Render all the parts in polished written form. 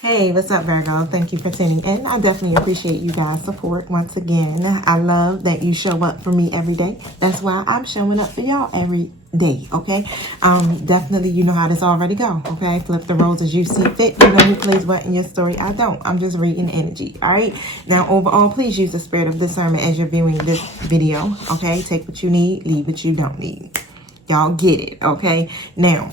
Hey, what's up, Virgo? Thank you for tuning in. I definitely appreciate you guys' support once again. I love that you show up for me every day. That's why I'm showing up for y'all every day, okay? Definitely, you know how this already go, okay? Flip the roles as you see fit. You know who plays what in your story. I don't. I'm just reading energy, all right? Now, overall, please use the spirit of discernment as you're viewing this video, okay? Take what you need, leave what you don't need. Y'all get it, okay? Now,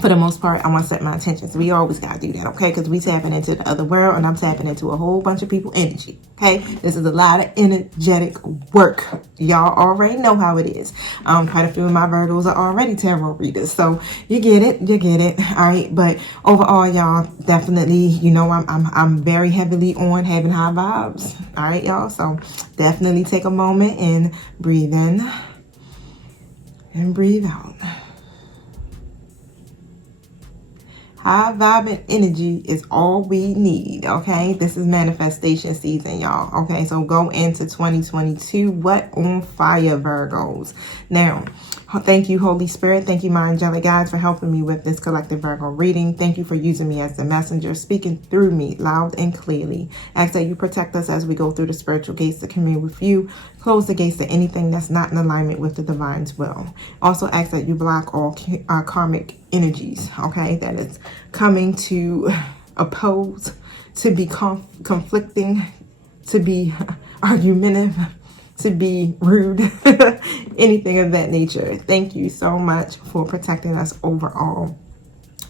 for the most part, I want to set my intentions. We always got to do that, okay? Because we tapping into the other world, and I'm tapping into a whole bunch of people energy, okay? This is a lot of energetic work. Y'all already know how it is. Quite a few of my Virgos are already tarot readers, so you get it, all right? But overall, y'all, definitely, you know, I'm very heavily on having high vibes, all right, y'all? So definitely take a moment and breathe in and breathe out. High vibrant energy is all we need, okay? This is manifestation season, y'all, okay? So go into 2022. What on fire, Virgos? Now, thank you, Holy Spirit. Thank you, my angelic guides, for helping me with this collective Virgo reading. Thank you for using me as the messenger, speaking through me loud and clearly. Ask that you protect us as we go through the spiritual gates to commune with you. Close the gates to anything that's not in alignment with the divine's will. Also ask that you block all karmic energies, okay, that is coming to oppose, to be conflicting, to be argumentative, to be rude, anything of that nature. Thank you so much for protecting us overall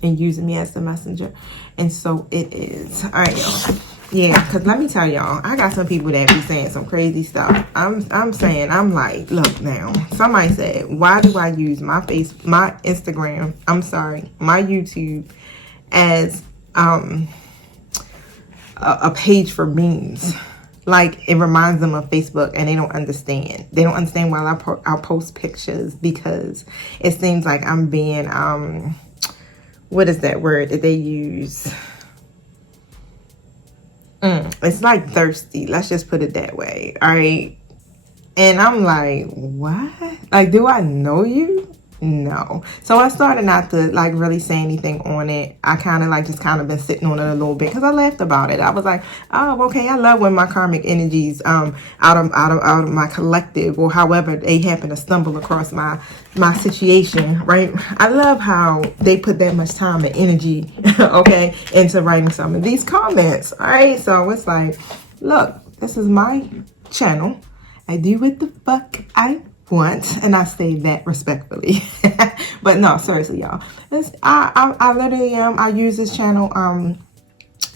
and using me as the messenger. And so it is. All right, y'all. Yeah, because let me tell y'all, I got some people that be saying some crazy stuff. I'm saying, I'm like, look now. Somebody said, why do I use my Instagram, my YouTube as a page for memes? Like, it reminds them of Facebook, and they don't understand. They don't understand why I post pictures, because it seems like I'm being, what is that word that they use? It's like thirsty. Let's just put it that way. All right. And I'm like, what? Like, do I know you? No. So I started not to like really say anything on it. I kind of like just kind of been sitting on it a little bit because I laughed about it. I was like, oh, okay. I love when my karmic energies out of my collective, or however they happen to stumble across my situation, right? I love how they put that much time and energy, okay, into writing some of these comments. All right. So it's like, look, this is my channel. I do what the fuck I want, and I say that respectfully. But no, seriously, y'all, I literally I use this channel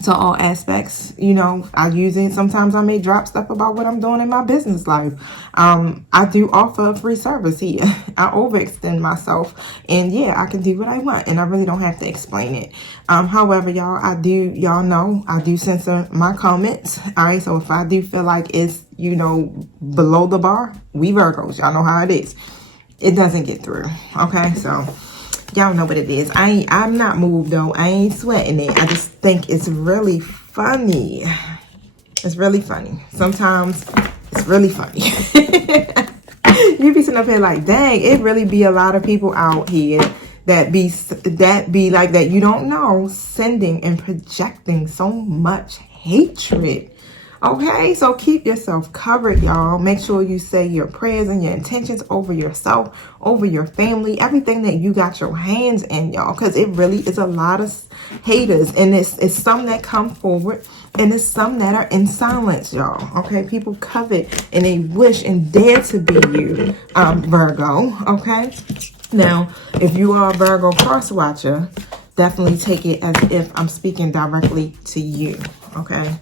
to all aspects. You know, I use it. Sometimes I may drop stuff about what I'm doing in my business life. I do offer a free service here. I overextend myself, and yeah, I can do what I want, and I really don't have to explain it. However, y'all know I do censor my comments. All right, so if I do feel like it's, you know, below the bar, we Virgos, y'all know how it is. It doesn't get through. Okay, so y'all know what it is. I'm not moved though. I ain't sweating it. I just think it's really funny. It's really funny. Sometimes it's really funny. You be sitting up here like, dang, it really be a lot of people out here that be like that, you don't know, sending and projecting so much hatred. Okay, so keep yourself covered, y'all. Make sure you say your prayers and your intentions over yourself, over your family, everything that you got your hands in, y'all, because it really is a lot of haters, and it's some that come forward, and it's some that are in silence, y'all. Okay, people covet and they wish and dare to be you, Virgo. Okay, now if you are a Virgo cross watcher, definitely take it as if I'm speaking directly to you. Okay.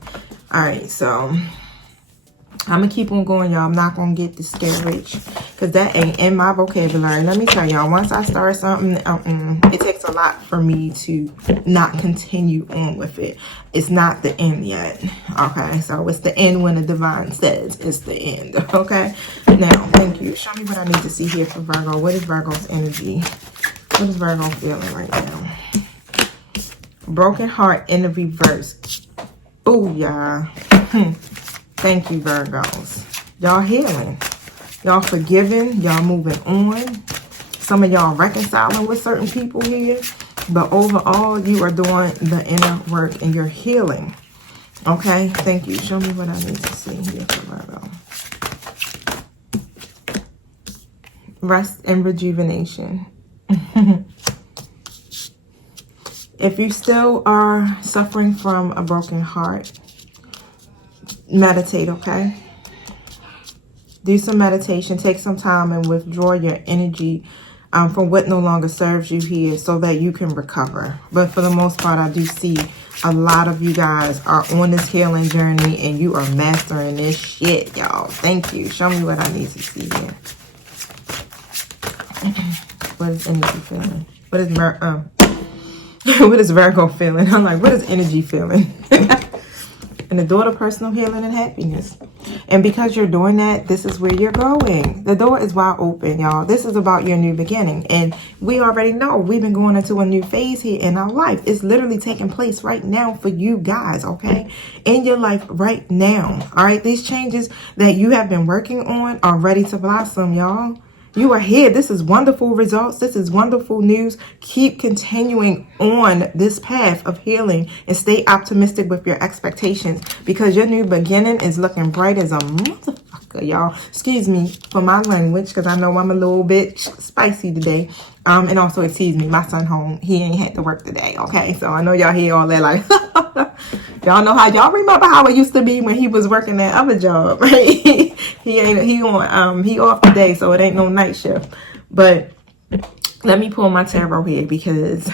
All right, so I'm going to keep on going, y'all. I'm not going to get discouraged because that ain't in my vocabulary. Let me tell y'all, once I start something, it takes a lot for me to not continue on with it. It's not the end yet, okay? So it's the end when the divine says it's the end, okay? Now, thank you. Show me what I need to see here for Virgo. What is Virgo's energy? What is Virgo feeling right now? Broken heart in the reverse. Oh, y'all. Thank you, Virgos. Y'all healing. Y'all forgiving. Y'all moving on. Some of y'all reconciling with certain people here. But overall, you are doing the inner work and you're healing. Okay, thank you. Show me what I need to see here for Virgo. Rest and rejuvenation. If you still are suffering from a broken heart, meditate, okay? Do some meditation. Take some time and withdraw your energy from what no longer serves you here so that you can recover. But for the most part, I do see a lot of you guys are on this healing journey and you are mastering this shit, y'all. Thank you. Show me what I need to see here. What is energy feeling? What is what is Virgo feeling? I'm like, what is energy feeling? And the door to personal healing and happiness. And because you're doing that, this is where you're going. The door is wide open, y'all. This is about your new beginning. And we already know we've been going into a new phase here in our life. It's literally taking place right now for you guys, okay? In your life right now, all right? These changes that you have been working on are ready to blossom, y'all. You are here. This is wonderful results. This is wonderful news. Keep continuing on this path of healing and stay optimistic with your expectations because your new beginning is looking bright as a motherfucker, y'all. Excuse me for my language because I know I'm a little bit spicy today. And also, excuse me, my son home. He ain't had to work today, okay? So I know y'all hear all that like, y'all know how, y'all remember how it used to be when he was working that other job, right? he off today, so it ain't no night shift. But let me pull my tarot here because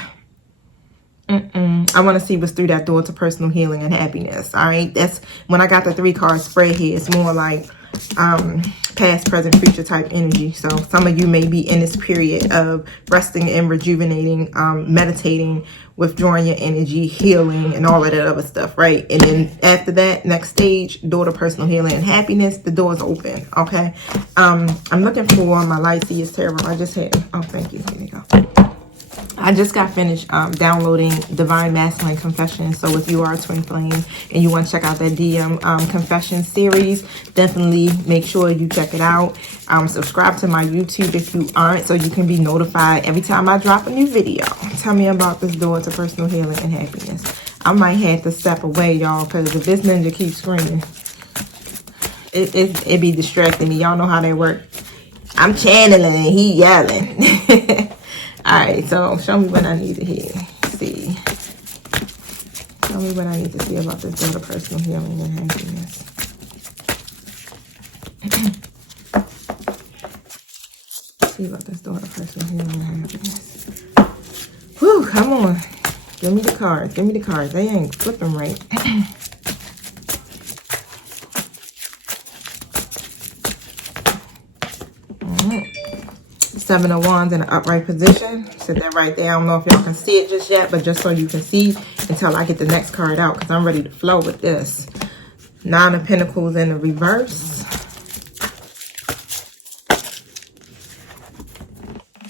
I want to see what's through that door to personal healing and happiness. All right, that's when I got the 3 card spread here. It's more like past, present, future type energy. So some of you may be in this period of resting and rejuvenating, meditating, withdrawing your energy, healing, and all of that other stuff, right? And then after that, next stage, door to personal healing and happiness, the door's open, okay? I'm looking for my Lycius tarot. I just had, oh, thank you. Here you go. I just got finished downloading Divine Masculine Confessions. So if you are a twin flame and you want to check out that DM confession series, definitely make sure you check it out. Subscribe to my YouTube if you aren't so you can be notified every time I drop a new video. Tell me about this door to personal healing and happiness. I might have to step away, y'all, because if this ninja keeps screaming, it be distracting me. Y'all know how they work. I'm channeling and he yelling. Alright, so show me what I need to hear. See. Show me what I need to see about this door to personal healing and happiness. See about this door to personal healing and happiness. Whew, come on. Give me the cards. Give me the cards. They ain't flipping right. Seven of Wands in an upright position. Sit that right there. I don't know if y'all can see it just yet, but just so you can see until I get the next card out because I'm ready to flow with this. 9 of Pentacles in the reverse.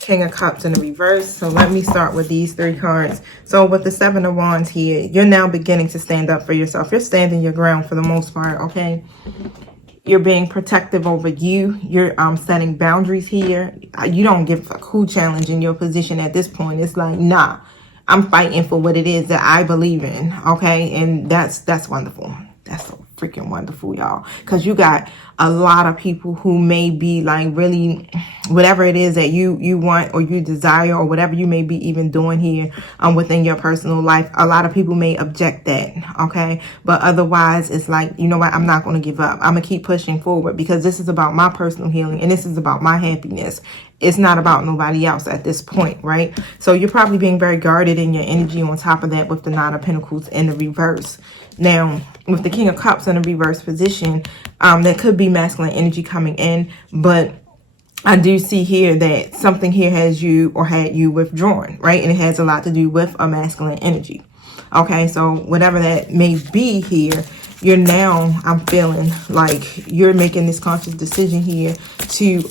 King of Cups in the reverse. So let me start with these 3 cards. So with the 7 of Wands here, you're now beginning to stand up for yourself. You're standing your ground for the most part, okay? You're being protective over you. You're setting boundaries here. You don't give a who challenging your position at this point. It's like, nah, I'm fighting for what it is that I believe in. Okay. And that's wonderful. That's so freaking wonderful, y'all. Because you got a lot of people who may be like really whatever it is that you want or you desire or whatever you may be even doing here within your personal life. A lot of people may object that, okay? But otherwise, it's like, you know what? I'm not going to give up. I'm going to keep pushing forward because this is about my personal healing and this is about my happiness. It's not about nobody else at this point, right? So you're probably being very guarded in your energy on top of that with the 9 of Pentacles in the reverse. Now, with the King of Cups in a reverse position, there could be masculine energy coming in, but I do see here that something here has you or had you withdrawn, right? And it has a lot to do with a masculine energy. Okay, so whatever that may be here, you're now, I'm feeling like you're making this conscious decision here to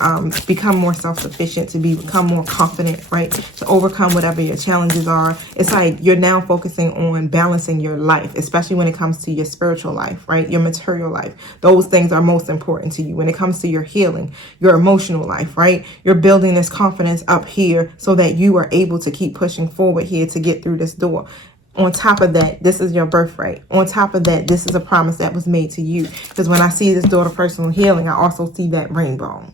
become more self-sufficient, to become more confident, right? To overcome whatever your challenges are. It's like you're now focusing on balancing your life, especially when it comes to your spiritual life, right? Your material life. Those things are most important to you. When it comes to your healing, your emotional life, right? You're building this confidence up here so that you are able to keep pushing forward here to get through this door. On top of that, this is your birthright. On top of that, this is a promise that was made to you. Because when I see this door to personal healing, I also see that rainbow.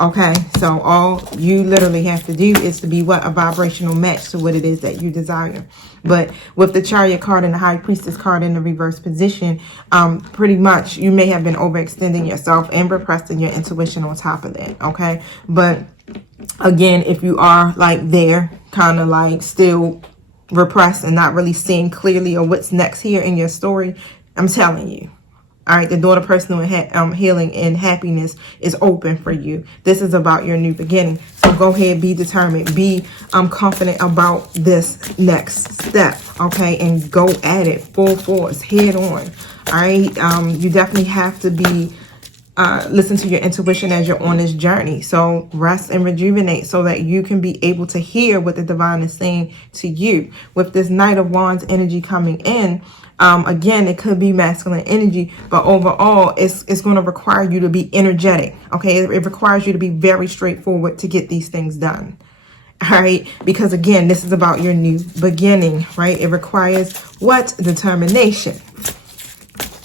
Okay, so all you literally have to do is to be what? A vibrational match to what it is that you desire. But with the Chariot card and the High Priestess card in the reverse position, pretty much you may have been overextending yourself and repressing your intuition on top of that. Okay, but again, if you are like there, kind of like still repressed and not really seeing clearly or what's next here in your story, I'm telling you, all right, the door to personal healing and happiness is open for you. This is about your new beginning. So go ahead, be determined, be confident about this next step, okay? And go at it full force, head on, all right? You definitely have to be listen to your intuition as you're on this journey. So rest and rejuvenate so that you can be able to hear what the divine is saying to you. With this Knight of Wands energy coming in, again, it could be masculine energy, but overall, it's going to require you to be energetic. Okay, it requires you to be very straightforward to get these things done. All right, because again, this is about your new beginning, right? It requires what? Determination.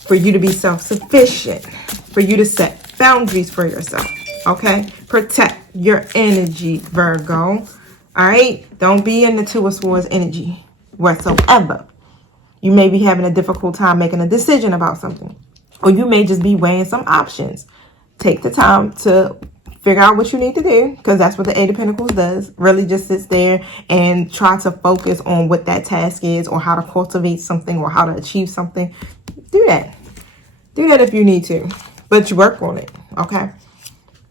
For you to be self-sufficient, for you to set boundaries for yourself, okay? Protect your energy, Virgo, all right? Don't be in the Two of Swords energy whatsoever. You may be having a difficult time making a decision about something, or you may just be weighing some options. Take the time to figure out what you need to do, because that's what the Eight of Pentacles does. Really just sits there and try to focus on what that task is, or how to cultivate something, or how to achieve something. Do that. Do that if you need to, but you work on it, okay?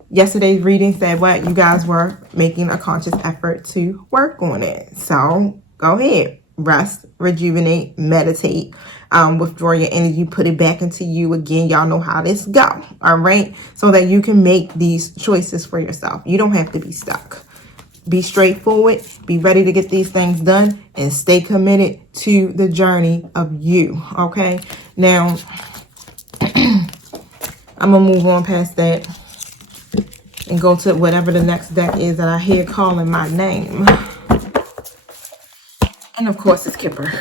Yesterday's reading said what? You guys were making a conscious effort to work on it. So go ahead, rest, rejuvenate, meditate, withdraw your energy, put it back into you again. Y'all know how this go, all right? So that you can make these choices for yourself. You don't have to be stuck. Be straightforward, be ready to get these things done, and stay committed to the journey of you, okay? Now, I'm going to move on past that and go to whatever the next deck is that I hear calling my name. And of course, it's Kipper.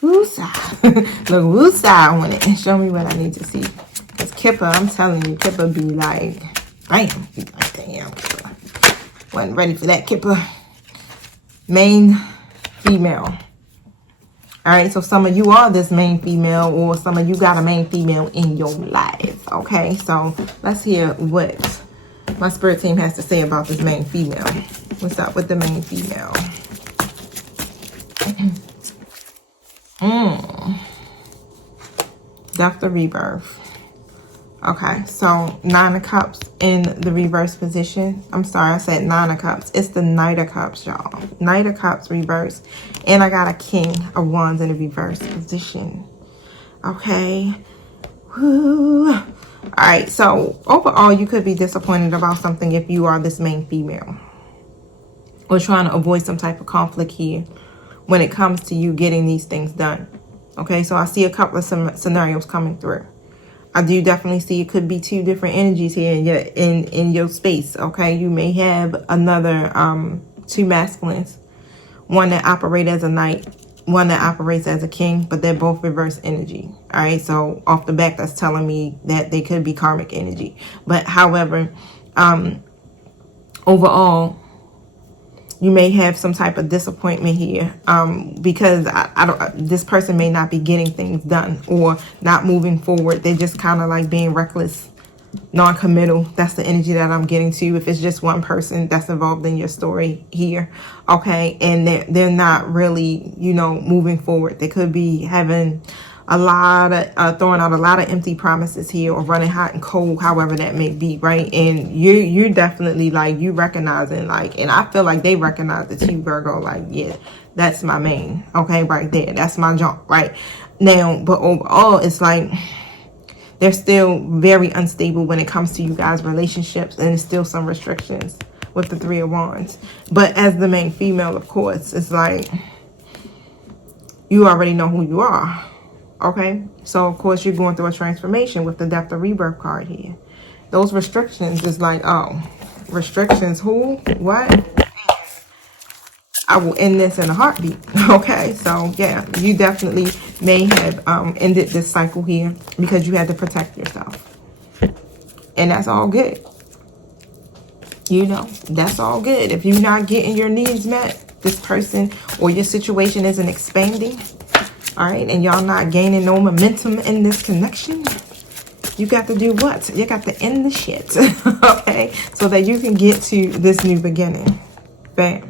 Woosah. Look, woosah on it. And show me what I need to see. Because Kipper, I'm telling you, Kipper be like, bam. Be like, damn, Kipper. Wasn't ready for that, Kipper. Main female. All right, so some of you are this main female, or some of you got a main female in your life, okay? So let's hear what my spirit team has to say about this main female. What's up with the main female? Death to Rebirth. Okay, so Nine of Cups in the reverse position. I'm sorry, I said Nine of Cups. It's the Knight of Cups, y'all. Knight of Cups reverse. And I got a King of Wands in the reverse position. Okay. Woo. All right, so overall, you could be disappointed about something if you are this main female, or trying to avoid some type of conflict here when it comes to you getting these things done. Okay, so I see a couple of scenarios coming through. I do definitely see it could be two different energies here in your space, okay? You may have another two masculines, one that operates as a knight, one that operates as a king, but they're both reverse energy, all right? So off the back, that's telling me that they could be karmic energy. But however, overall, you may have some type of disappointment here because this person may not be getting things done or not moving forward. They're just kind of like being reckless, non-committal. That's the energy that I'm getting to. If it's just one person that's involved in your story here, okay, and they're not really, you know, moving forward. They could be having a lot of throwing out a lot of empty promises here, or running hot and cold, however that may be, right? And you definitely, like, you recognizing, like, and I feel like they recognize it too, Virgo, like, yeah, that's my main, okay, right there, that's my junk, right? Now, but overall, it's like they're still very unstable when it comes to you guys' relationships, and there's still some restrictions with the Three of Wands. But as the main female, of course, it's like you already know who you are. Okay, so of course you're going through a transformation with the Death of Rebirth card here. Those restrictions is like, oh, restrictions, who, what? I will end this in a heartbeat. Okay, so yeah, you definitely may have ended this cycle here because you had to protect yourself, and that's all good. You know, that's all good. If you're not getting your needs met, this person or your situation isn't expanding, all right, and y'all not gaining no momentum in this connection, you got to do what? You got to end the shit, okay, so that you can get to this new beginning. Bam.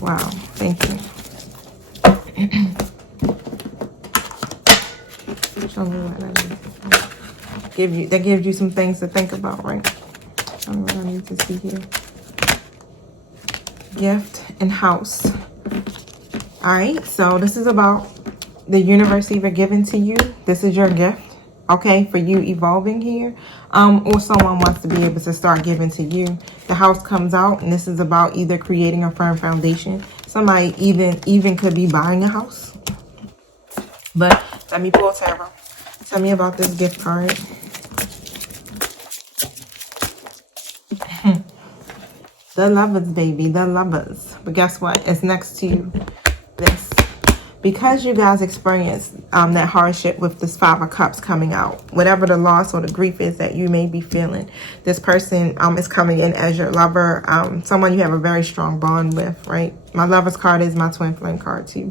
Wow, thank you. Show me what I need. Give you, that gives you some things to think about, right? Show me what I need to see here. Gift and house. All right, so this is about the universe either giving to you. This is your gift, okay, for you evolving here. Or someone wants to be able to start giving to you. The house comes out, and this is about either creating a firm foundation. Somebody even could be buying a house. But let me pull tarot. Tell me about this gift card. The Lovers, baby, the Lovers. But guess what? It's next to this. Because you guys experienced that hardship with this Five of Cups coming out, whatever the loss or the grief is that you may be feeling, this person is coming in as your lover, someone you have a very strong bond with, right? My Lover's card is my twin flame card too.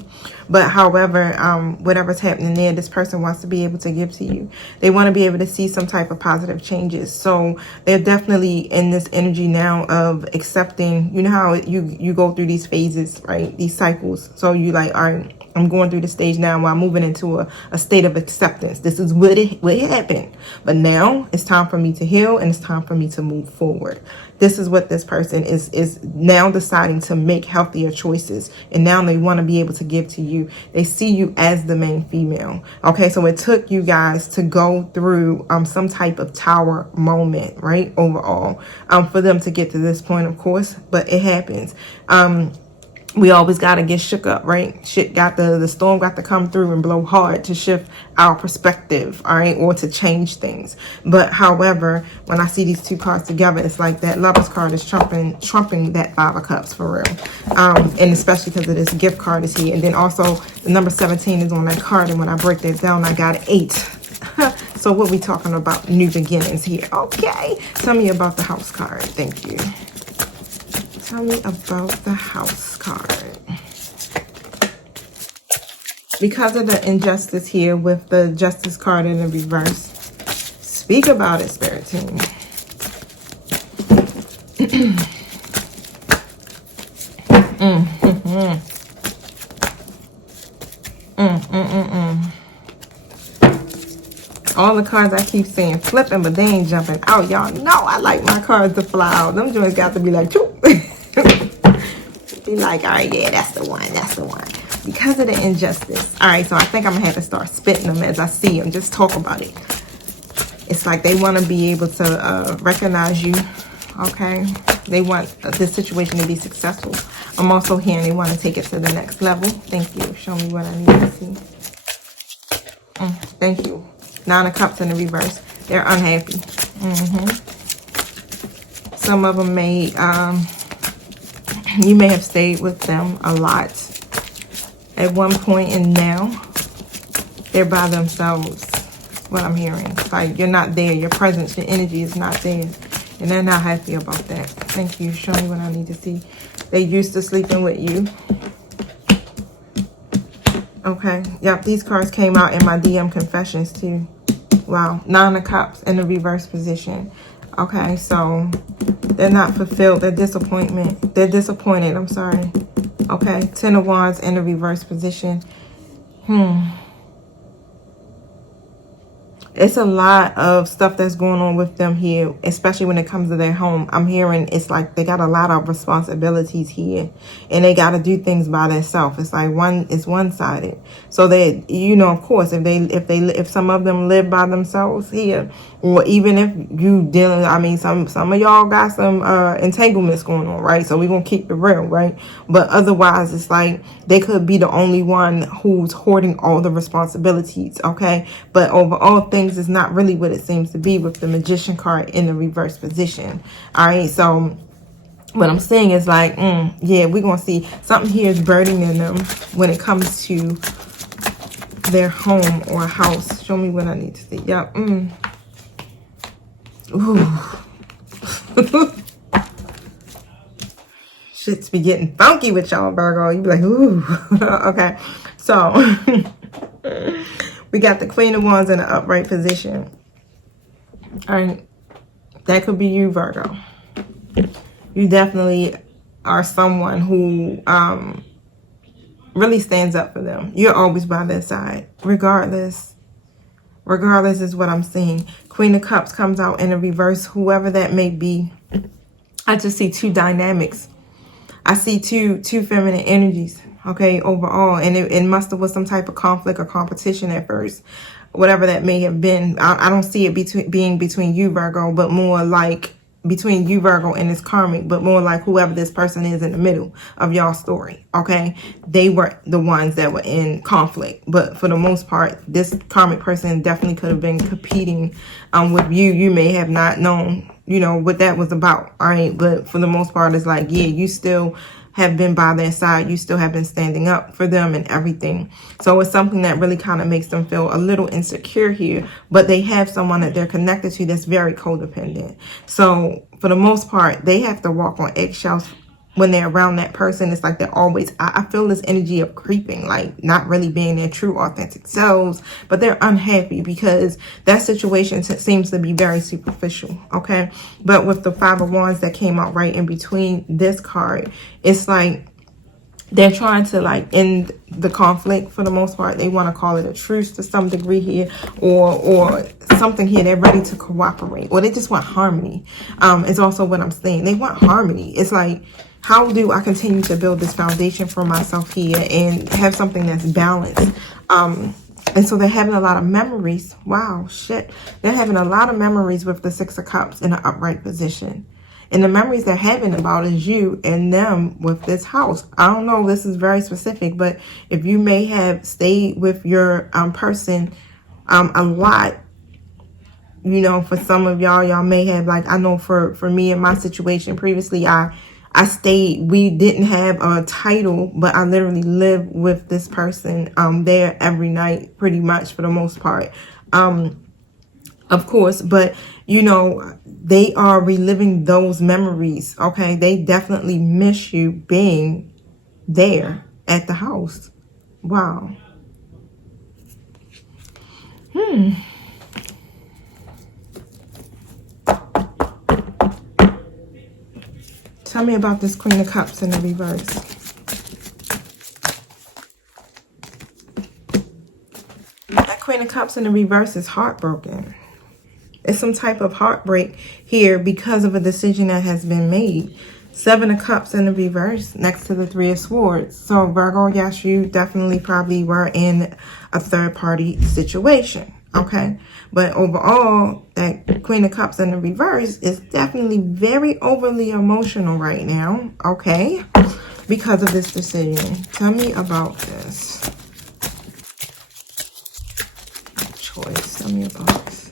But however, whatever's happening there, this person wants to be able to give to you. They want to be able to see some type of positive changes. So they're definitely in this energy now of accepting. You know how you go through these phases, right? These cycles. So you like, all right, I'm going through the stage now where I'm moving into a state of acceptance. This is what happened. But now it's time for me to heal, and it's time for me to move forward. This is what this person is now deciding to make healthier choices. And now they want to be able to give to you. They see you as the main female. Okay, so it took you guys to go through some type of tower moment, right? Overall, for them to get to this point, of course, but it happens. We always got to get shook up, right? Shit got the storm got to come through and blow hard to shift our perspective, all right, or to change things. But however, when I see these two cards together, it's like that Lover's card is trumping that Five of Cups for real. And especially because of this gift card is here. And then also the number 17 is on that card. And when I break that down, I got 8. So what we talking about? New beginnings here. Okay. Tell me about the house card. Thank you. Tell me about the house card. Because of the injustice here with the Justice card in the reverse, speak about it, Spirit Team. All the cards I keep saying flipping, but they ain't jumping out. Y'all know I like my cards to fly out. Them joints got to be like, choo. Be like, all right, yeah, that's the one, that's the one. Because of the injustice. All right, so I think I'm gonna have to start spitting them as I see them. Just talk about it. It's like they want to be able to recognize you. Okay, they want this situation to be successful. I'm also hearing they want to take it to the next level. Thank you. Show me what I need to see. Thank you. 9 of Cups in the reverse. They're unhappy. Some of them may you may have stayed with them a lot at one point, and now they're by themselves. What I'm hearing, it's like you're not there. Your presence, your energy is not there, and they're not happy about that. Thank you. Show me what I need to see. They used to sleeping with you. Okay. Yep. These cards came out in my DM confessions too. Wow. 9 of Cups in the reverse position. Okay, so they're not fulfilled. They're disappointment. They're disappointed. I'm sorry. Okay, 10 of Wands in the reverse position. It's a lot of stuff that's going on with them here, especially when it comes to their home. I'm hearing it's like they got a lot of responsibilities here, and they got to do things by themselves. It's like it's one-sided. So they, you know, of course, if some of them live by themselves here, or even if you dealing, I mean, some of y'all got some entanglements going on, right? So we're gonna keep it real, right? But otherwise, it's like they could be the only one who's hoarding all the responsibilities, okay? But overall, things is not really what it seems to be with the Magician card in the reverse position. All right, so what I'm saying is like, yeah, we're gonna see something here is burning in them when it comes to their home or house. Show me what I need to see. Yep. Ooh. Shit's be getting funky with y'all, Virgo. You be like, ooh. Okay, so we got the Queen of Wands in an upright position. All right, that could be you, Virgo. You definitely are someone who really stands up for them. You're always by their side, regardless. Regardless is what I'm seeing. Queen of Cups comes out in a reverse, whoever that may be. I just see two dynamics. I see two feminine energies, okay, overall. And it must have was some type of conflict or competition at first. Whatever that may have been. I don't see it being between you, Virgo, but more like between you, Virgo, and this karmic, but more like whoever this person is in the middle of y'all's story, okay? They were the ones that were in conflict, but for the most part, this karmic person definitely could have been competing with you. You may have not known, you know, what that was about, all right? But for the most part, it's like, yeah, you still have been by their side. You still have been standing up for them and everything. So it's something that really kind of makes them feel a little insecure here, but they have someone that they're connected to that's very codependent. So for the most part, they have to walk on eggshells when they're around that person. It's like they're always, I feel this energy of creeping, like not really being their true authentic selves, but they're unhappy because that situation seems to be very superficial, okay? But with the Five of Wands that came out right in between this card, it's like they're trying to like end the conflict for the most part. They want to call it a truce to some degree here, or something here. They're ready to cooperate, or they just want harmony. It's also what I'm saying. They want harmony. It's like, how do I continue to build this foundation for myself here and have something that's balanced? And so they're having a lot of memories. Wow, shit. They're having a lot of memories with the Six of Cups in an upright position. And the memories they're having about is you and them with this house. I don't know, this is very specific, but if you may have stayed with your person a lot, you know, for some of y'all may have, like, I know for me in my situation previously, I stayed, we didn't have a title, but I literally lived with this person there every night, pretty much for the most part. Of course, but you know, they are reliving those memories, okay? They definitely miss you being there at the house. Wow. Tell me about this Queen of Cups in the reverse. That Queen of Cups in the reverse is heartbroken. It's some type of heartbreak here because of a decision that has been made. Seven of Cups in the reverse next to the Three of Swords. So Virgo, yes, you definitely probably were in a third-party situation, okay? But overall, that Queen of Cups in the reverse is definitely very overly emotional right now, okay? Because of this decision. Tell me about this. Choice. Tell me about this.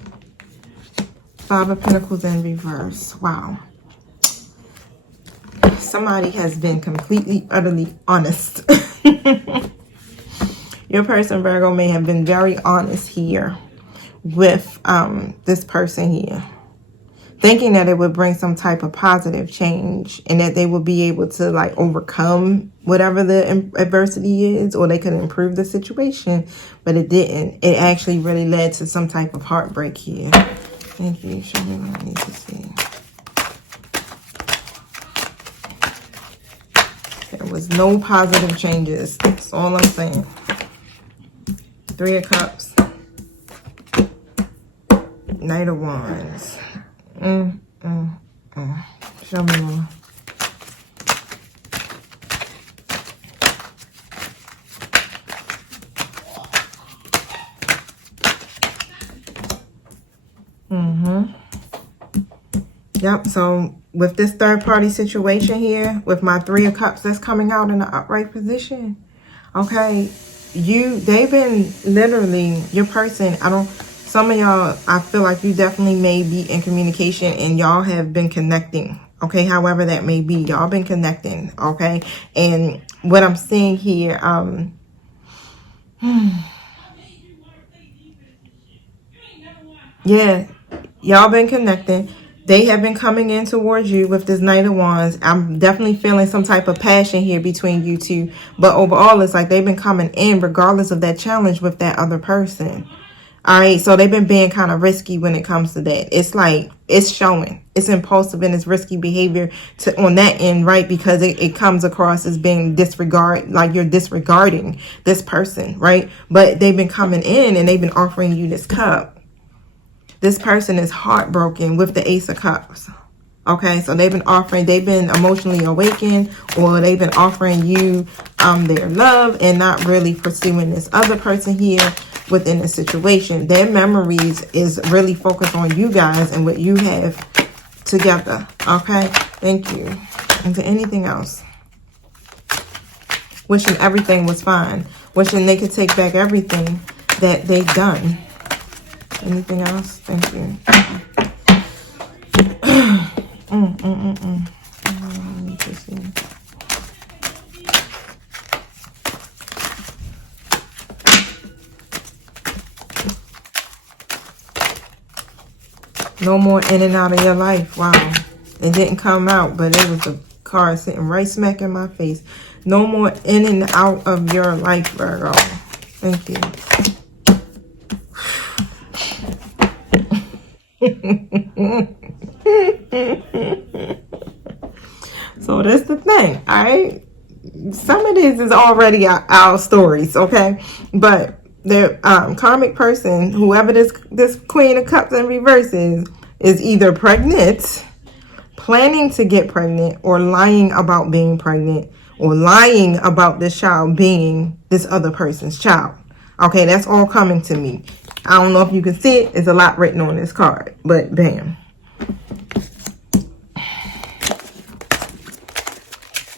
Five of Pentacles in reverse. Wow. Somebody has been completely, utterly honest. Your person, Virgo, may have been very honest here with this person here, thinking that it would bring some type of positive change and that they would be able to like overcome whatever the adversity is, or they could improve the situation, but it didn't. It actually really led to some type of heartbreak here. Thank you. Show me what I need to see. There was no positive changes. That's all I'm saying. Three of Cups. Knight of Wands. Show me more. Yep, so with this third party situation here, with my Three of Cups that's coming out in the upright position, okay, they've been literally, your person, some of y'all, I feel like you definitely may be in communication and y'all have been connecting, okay, however that may be, y'all been connecting, okay, and what I'm seeing here, yeah, y'all been connecting. They have been coming in towards you with this Knight of Wands. I'm definitely feeling some type of passion here between you two. But overall, it's like they've been coming in regardless of that challenge with that other person. All right, so they've been being kind of risky when it comes to that. It's like, it's showing. It's impulsive and it's risky behavior on that end, right? Because it comes across as being like you're disregarding this person, right? But they've been coming in and they've been offering you this cup. This person is heartbroken with the Ace of Cups. Okay, so they've been emotionally awakened, or they've been offering you their love and not really pursuing this other person here within the situation. Their memories is really focused on you guys and what you have together. Okay, thank you. Is there anything else? Wishing everything was fine. Wishing they could take back everything that they've done. Anything else? Thank you. No more in and out of your life. Wow. It didn't come out, but it was a card sitting right smack in my face. No more in and out of your life, Virgo. Thank you. So that's the thing, all right? Some of this is already our stories, okay? But the karmic person, whoever this Queen of Cups in reverse is either pregnant, planning to get pregnant, or lying about being pregnant, or lying about this child being this other person's child. Okay, that's all coming to me. I don't know if you can see it. There's a lot written on this card, but bam.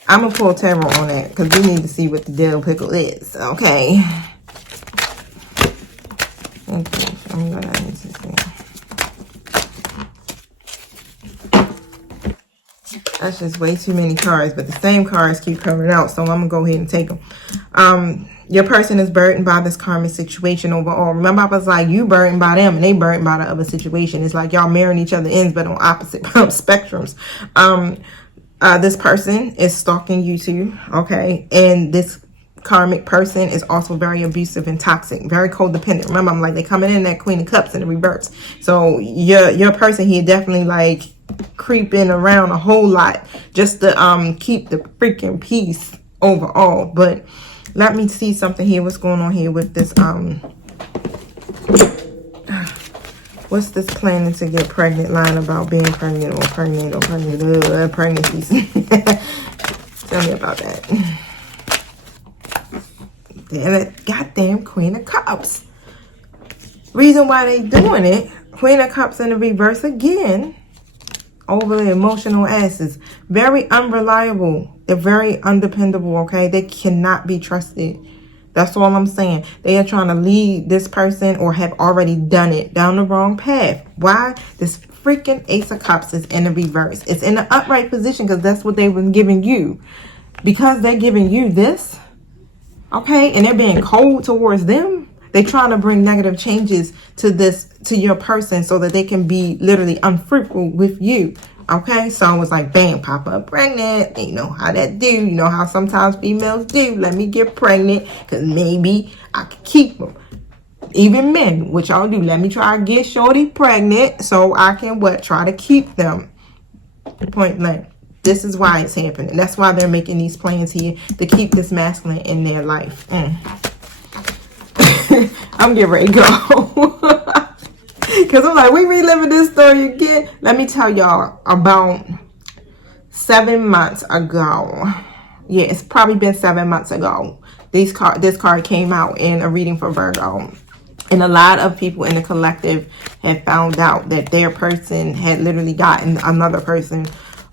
I'm going to pull tarot on that because we need to see what the dill pickle is. Okay. Thank you. I'm going to need to see. That's just way too many cards, but the same cards keep coming out, so I'm going to go ahead and take them. Your person is burdened by this karmic situation overall. Remember, I was like, you burdened by them and they burdened by the other situation. It's like y'all mirroring each other ends, but on opposite spectrums. This person is stalking you too, okay? And this karmic person is also very abusive and toxic, very codependent. Remember, I'm like, they coming in that Queen of Cups in the reverse. So your person here definitely like creeping around a whole lot just to keep the freaking peace overall. But let me see something here. What's going on here with this what's this planning to get pregnant line about being pregnant or pregnancies? Tell me about that. Damn it, goddamn Queen of Cups. Reason why they doing it, Queen of Cups in the reverse again. Overly emotional asses. Very unreliable. They're very undependable, okay? They cannot be trusted. That's all I'm saying. They are trying to lead this person or have already done it down the wrong path. Why? This freaking Ace of Cups is in the reverse. It's in the upright position because that's what they've been giving you. Because they're giving you this, okay, and they're being cold towards them, they're trying to bring negative changes to your person so that they can be literally unfruitful with you. Okay, so I was like, bam, pop up pregnant. You know how that do. You know how sometimes females do. Let me get pregnant because maybe I could keep them. Even men, which y'all do. Let me try to get shorty pregnant so I can try to keep them. Point blank. This is why it's happening. That's why they're making these plans here to keep this masculine in their life. I'm getting ready to go. Because I'm like, we reliving this story again. Let me tell y'all, about 7 months ago. Yeah, it's probably been 7 months ago. This card came out in a reading for Virgo. And a lot of people in the collective had found out that their person had literally gotten another person,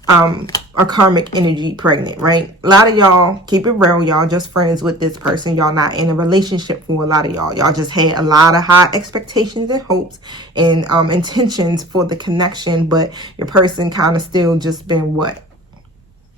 a karmic energy pregnant, right? A lot of y'all, keep it real, y'all just friends with this person. Y'all not in a relationship for a lot of y'all. Y'all just had a lot of high expectations and hopes and intentions for the connection, but your person kind of still just been what?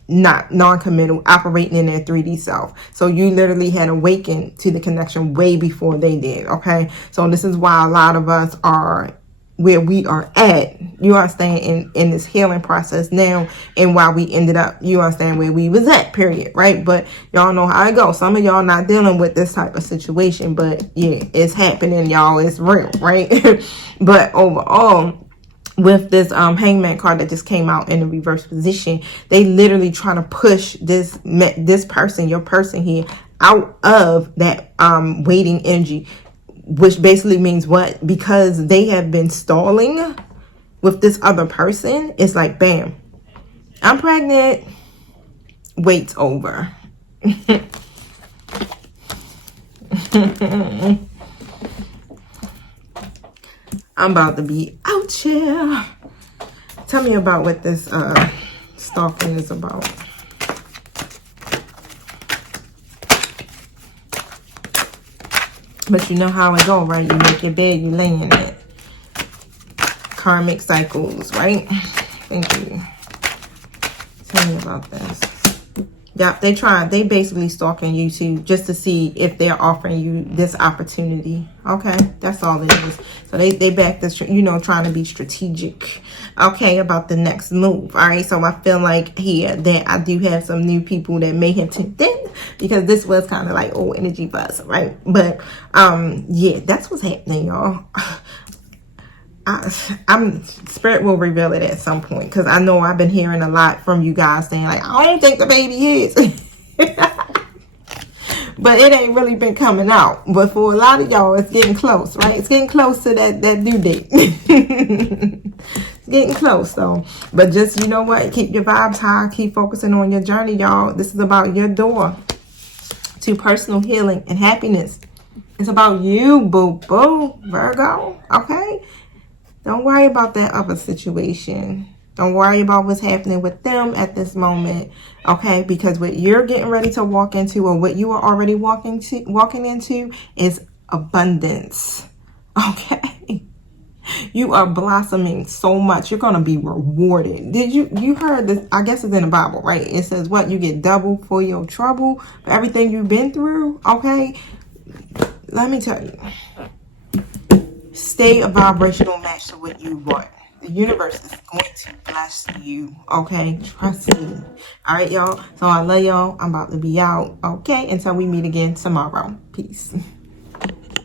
Not non-committal, operating in their 3D self. So you literally had awakened to the connection way before they did. Okay, so this is why a lot of us are where we are at, you understand, in this healing process now, and why we ended up, you understand, where we was at, period, right? But y'all know how it goes. Some of y'all not dealing with this type of situation, but yeah, it's happening, y'all. It's real, right? But overall, with this hangman card that just came out in the reverse position, they literally trying to push this person, your person here, out of that waiting energy, which basically means what? Because they have been stalling with this other person, it's like, bam, I'm pregnant, wait's over. I'm about to be out here. Tell me about what this stalking is about. But you know how it go, right? You make your bed, you lay in it. Karmic cycles, right? Thank you. Tell me about this. Yep, they basically stalking you too, just to see if they're offering you this opportunity. Okay, that's all it is. So they back this, you know, trying to be strategic, okay, about the next move. All right, so I feel like here that I do have some new people that may have tuned in, because this was kind of like old energy buzz, right? But yeah, that's what's happening, y'all. Spirit will reveal it at some point, because I know I've been hearing a lot from you guys saying like, I don't think the baby is. But it ain't really been coming out. But for a lot of y'all, it's getting close, right? It's getting close to that due date. It's getting close, though. But just, you know what? Keep your vibes high. Keep focusing on your journey, y'all. This is about your door to personal healing and happiness. It's about you, boo-boo, Virgo, okay? Don't worry about that other situation. Don't worry about what's happening with them at this moment, okay? Because what you're getting ready to walk into, or what you are already walking into, is abundance, okay? You are blossoming so much. You're going to be rewarded. You heard this? I guess it's in the Bible, right? It says what? You get double for your trouble, for everything you've been through, okay? Let me tell you. Stay a vibrational match to what you want. The universe is going to bless you, okay? Trust me. All right, y'all. So I love y'all. I'm about to be out, okay? Until we meet again tomorrow. Peace.